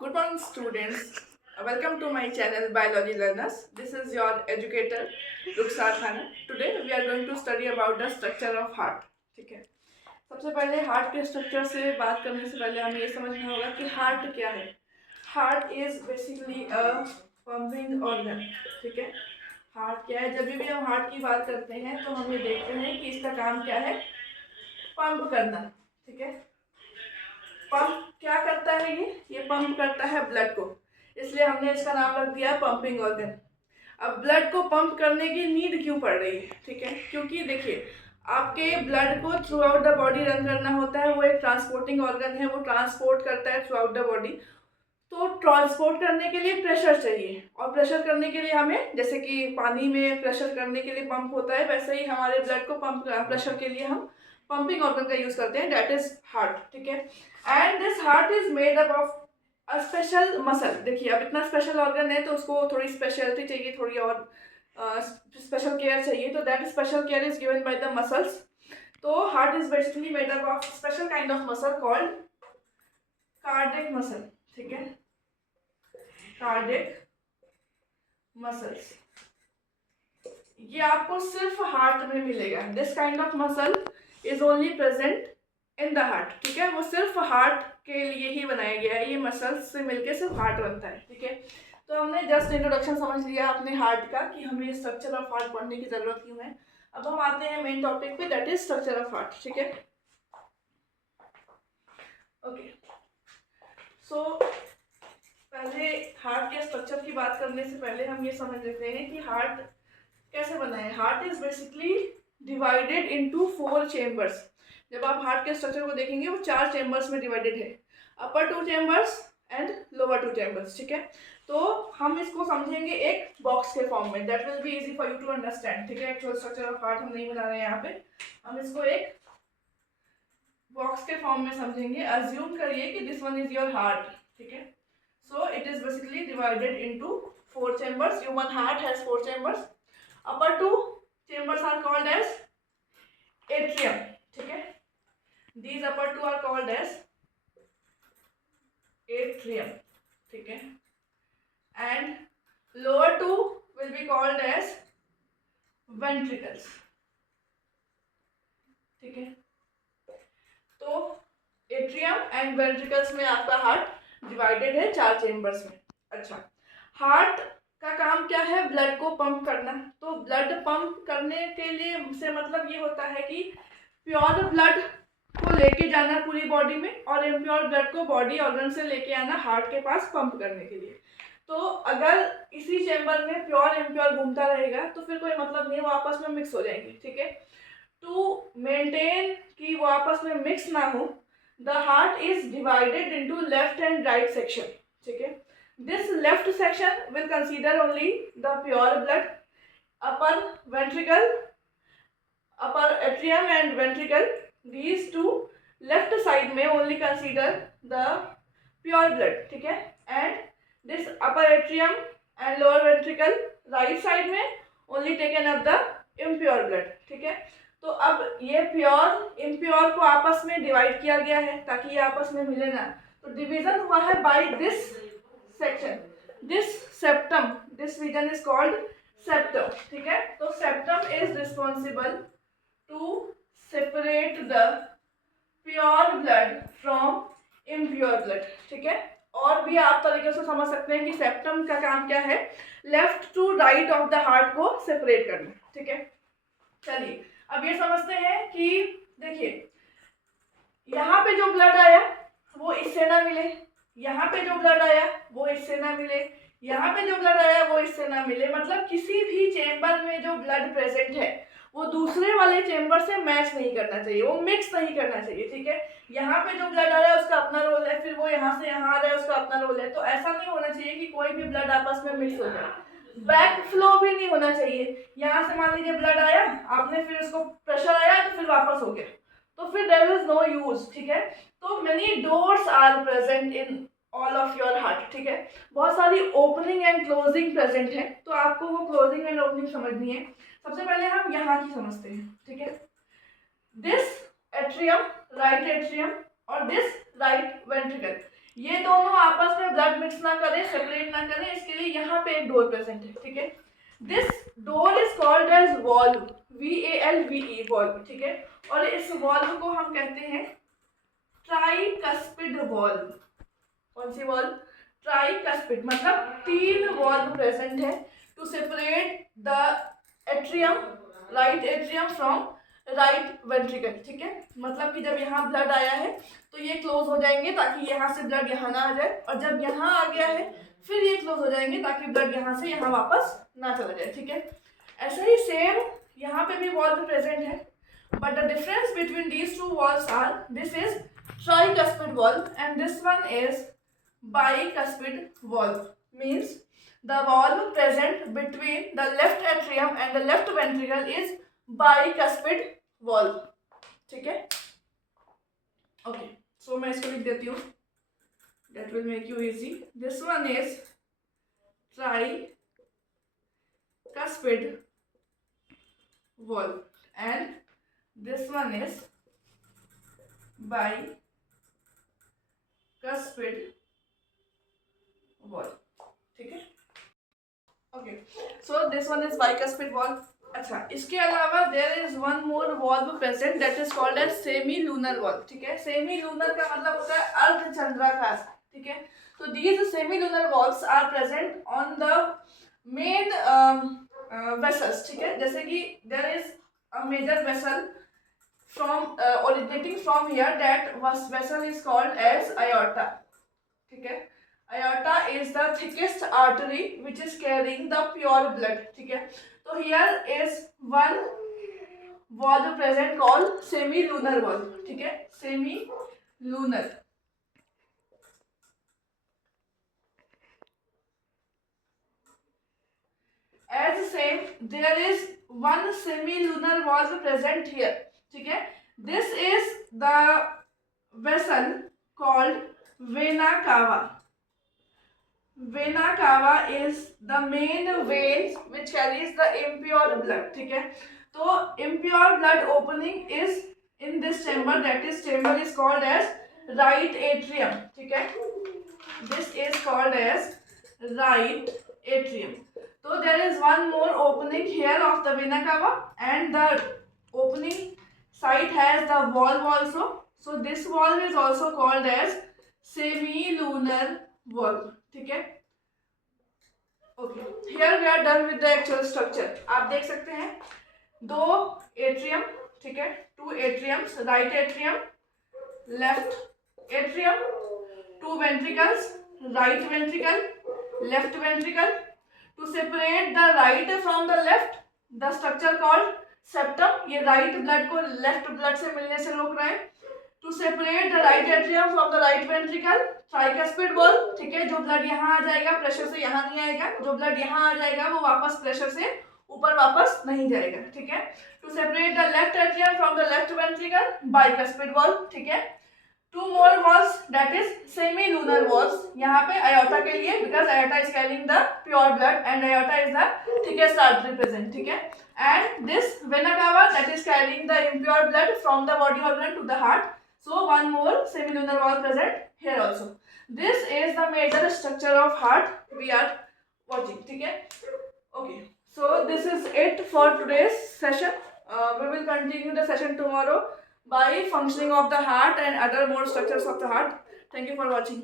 Good morning, students. Welcome to my channel Biology Learners. This is your educator रुखसार खाना. Today we are going to study about the structure of heart. ठीक है. सबसे पहले heart के structure से बात करने से पहले हमें ये समझना होगा कि हार्ट क्या है. Heart is basically a pumping organ. ठीक है. हार्ट क्या है? जब भी हम हार्ट की बात करते हैं तो हम ये देखते हैं कि इसका काम क्या है, पंप करना. ठीक है. पंप क्या करता है? ये पंप करता है ब्लड को, इसलिए हमने इसका नाम रख दिया पंपिंग ऑर्गन. अब ब्लड को पंप करने की नीड क्यों पड़ रही है? ठीक है, क्योंकि देखिए आपके ब्लड को through out the body run करना होता है. वो एक ट्रांसपोर्टिंग ऑर्गन है, वो ट्रांसपोर्ट करता है थ्रू आउट द बॉडी. तो ट्रांसपोर्ट करने के लिए प्रेशर चाहिए, और प्रेशर करने के लिए हमें, जैसे कि पानी में प्रेशर करने के लिए पंप होता है, वैसे ही हमारे ब्लड को पंप प्रेशर के लिए हम पंपिंग ऑर्गन का यूज करते हैं, दैट इज हार्ट. ठीक है. And this heart is made up of a special muscle. देखिए अब इतना स्पेशल ऑर्गन है तो उसको थोड़ी स्पेशलिटी चाहिए, थोड़ी और स्पेशल केयर चाहिए. तो that special care is given by the muscles. तो heart is basically made up of special kind of muscle called cardiac muscle. ठीक है. कार्डियक मसल्स ये आपको सिर्फ हार्ट में मिलेगा. This kind of muscle is only present in the heart. ठीक है. वो सिर्फ हार्ट के लिए ही बनाया गया है. ये मसल्स से मिलके सिर्फ हार्ट बनता है. ठीक है. तो हमने जस्ट इंट्रोडक्शन समझ लिया अपने हार्ट का कि हमें स्ट्रक्चर ऑफ हार्ट पढ़ने की जरूरत क्यों है. अब हम आते हैं मेन टॉपिक पे, that is structure of heart. ठीक है. ओके. सो पहले हार्ट के स्ट्रक्चर की बात करने से पहले हम ये समझ लेते हैं कि हार्ट कैसे बना है. Heart is basically divided into 4 chambers. जब आप हार्ट के स्ट्रक्चर को देखेंगे वो 4 चेम्बर्स में डिवाइडेड है. अपर 2 चेम्बर्स एंड लोअर 2 चेम्बर्स. ठीक है. तो हम इसको समझेंगे एक बॉक्स के फॉर्म में. That will be easy for you to understand. ठीक है. एक्चुअल स्ट्रक्चर ऑफ हार्ट हम नहीं बना रहे हैं यहाँ पे, हम इसको एक बॉक्स के फॉर्म में समझेंगे. अज्यूम करिए कि this one is your heart. ठीक है. So it is basically divided into 4 chambers. Human heart has 4 chambers. Upper 2 chambers are called as atrium. ठीक है. These upper 2 are called as atrium. ठीक है. And lower 2 will be called as ventricles. ठीक है. तो atrium and ventricles में आपका heart divided है 4 चेम्बर्स में. अच्छा, हार्ट का काम क्या है? ब्लड को पंप करना. तो ब्लड पंप करने के लिए से मतलब ये होता है कि प्योर ब्लड को लेके जाना पूरी बॉडी में, और इम्प्योर ब्लड को बॉडी ऑर्गन से लेके आना हार्ट के पास पंप करने के लिए. तो अगर इसी चेम्बर में प्योर इम्प्योर घूमता रहेगा तो फिर कोई मतलब नहीं, वो आपस में मिक्स हो जाएंगे. ठीक है. टू मेंटेन कि वो आपस में मिक्स ना हो, the heart is divided into left and right section. ठीक है. This left section will consider only the pure blood. Upper ventricle, upper atrium and ventricle, these two left side में only consider the pure blood. ठीक है. And this upper atrium and lower ventricle right side में only taken up the impure blood. ठीक है. तो अब ये pure impure को आपस में डिवाइड किया गया है ताकि ये आपस में मिले ना. तो डिवीजन हुआ है by this section, this septum. This region is called septum. ठीक है. तो septum is responsible to separate the pure blood from impure blood. ठीक है. और भी आप तरीके से समझ सकते हैं कि सेप्टम का काम क्या है, left to right of the heart को सेपरेट करना. ठीक है. चलिए अब ये समझते हैं कि देखिए यहाँ पे जो ब्लड आया वो इससे ना मिले, यहाँ पे जो ब्लड आया वो इससे ना मिले, यहाँ पे जो ब्लड आया वो इससे ना मिले. मतलब किसी भी चेम्बर में जो ब्लड प्रेजेंट है वो दूसरे वाले चेम्बर से मैच नहीं करना चाहिए, वो मिक्स नहीं करना चाहिए. ठीक है. यहाँ पे जो ब्लड आ रहा है उसका अपना रोल है, फिर वो यहाँ से यहाँ आ रहा है उसका अपना रोल है. तो ऐसा नहीं होना चाहिए कि कोई भी ब्लड आपस में मिक्स हो जाए. बैक फ्लो भी नहीं होना चाहिए. यहाँ से मान लीजिए ब्लड आया, आपने फिर उसको प्रेशर आया तो फिर वापस हो गया, तो फिर देयर इज नो यूज. ठीक है. तो many doors are present in all of your heart. ठीक है. बहुत सारी ओपनिंग एंड क्लोजिंग प्रेजेंट है, तो आपको वो क्लोजिंग एंड ओपनिंग समझनी है. सबसे पहले हम यहाँ की समझते हैं. ठीक है. दिस एट्रियम, राइट एट्रियम, और दिस राइट वेंट्रिकल, ये दोनों आपस में ब्लड मिक्स ना करें, सेपरेट ना करें, इसके लिए यहाँ पे एक डोर प्रेजेंट है, ठीक है। This door is called as valve, VALVE valve, ठीक है। और इस वॉल्व को हम कहते हैं ट्राइकस्पिड वॉल्व। कौन सी वॉल्व? ट्राइकस्पिड, मतलब 3 वॉल्व प्रेजेंट है to separate the atrium, right atrium from right ventricle, ठीक है। मतलब कि जब यहाँ ब्लड आया है तो ये क्लोज हो जाएंगे ताकि यहाँ से ब्लड यहाँ ना आ जाए, और जब यहाँ आ गया है फिर ये क्लोज हो जाएंगे ताकि ब्लड यहाँ से यहाँ वापस ना चला जाए, ठीक है। ऐसा ही सेम यहाँ पे भी वॉल्व प्रेजेंट है, but the difference between these two valves are, this is tricuspid valve and this one is bicuspid valve. Means the valve present between the left atrium and the left ventricle is bicuspid valve, ठीक है। Okay, सो मैं इसको लिख देती हूँ, that will make you easy. This one is tricuspid valve and this one is bicuspid valve, ठीक है। Okay, so this one is bicuspid valve. अच्छा, इसके अलावा there is one more valve present that is called as semi lunar valve, ठीक है। Semi lunar का मतलब होता है अर्धचंद्राकार, ठीक है। तो these semi lunar valves are present on the main vessels, ठीक है। जैसे कि there is a major vessel from originating from here, that vessel is called as aorta, ठीक है। aorta is the thickest artery which is carrying the pure blood, ठीक है। तो here is one valve present called semi lunar valve, ठीक है, semi lunar। as same there is one semi lunar valve present here, ठीक है। This is the vessel called vena cava. Vena cava is the main vein which carries the impure blood, ठीक है। तो impure blood opening is in this chamber, that is chamber is called as right atrium, ठीक है। This is called as right atrium. So there is one more opening here of the vena cava and the opening site has the valve also. So this valve is also called as semilunar valve, ठीक है। Okay, here we are done with the actual structure. आप देख सकते हैं 2 atrium, ठीक है, 2 atriums, right atrium, left atrium, 2 ventricles, right ventricle, left ventricle. To separate the right from the left, the structure called septum, ये right blood को left blood से मिलने से रोक रहा है. To separate the right atrium from the right ventricle, tricuspid valve, ठीक है, जो ब्लड यहाँ आ जाएगा प्रेशर से यहाँ नहीं आएगा, जो ब्लड यहाँ आ जाएगा वो वापस प्रेशर से ऊपर वापस नहीं जाएगा, ठीक है. To separate the left atrium from the left ventricle, bicuspid valve, ठीक है. 2 more valves, that is semilunar valves. यहाँ पे aorta के लिए, because aorta is carrying the pure blood and aorta is the thickest artery present, ठीक है. And this vena cava that is carrying the impure blood from the body organ to the heart. So one more semilunar valve present here also. This is the major structure of heart we are watching, ठीक है. Okay, so this is it for today's session. We will continue the session tomorrow by functioning of the heart and other more structures of the heart. Thank you for watching.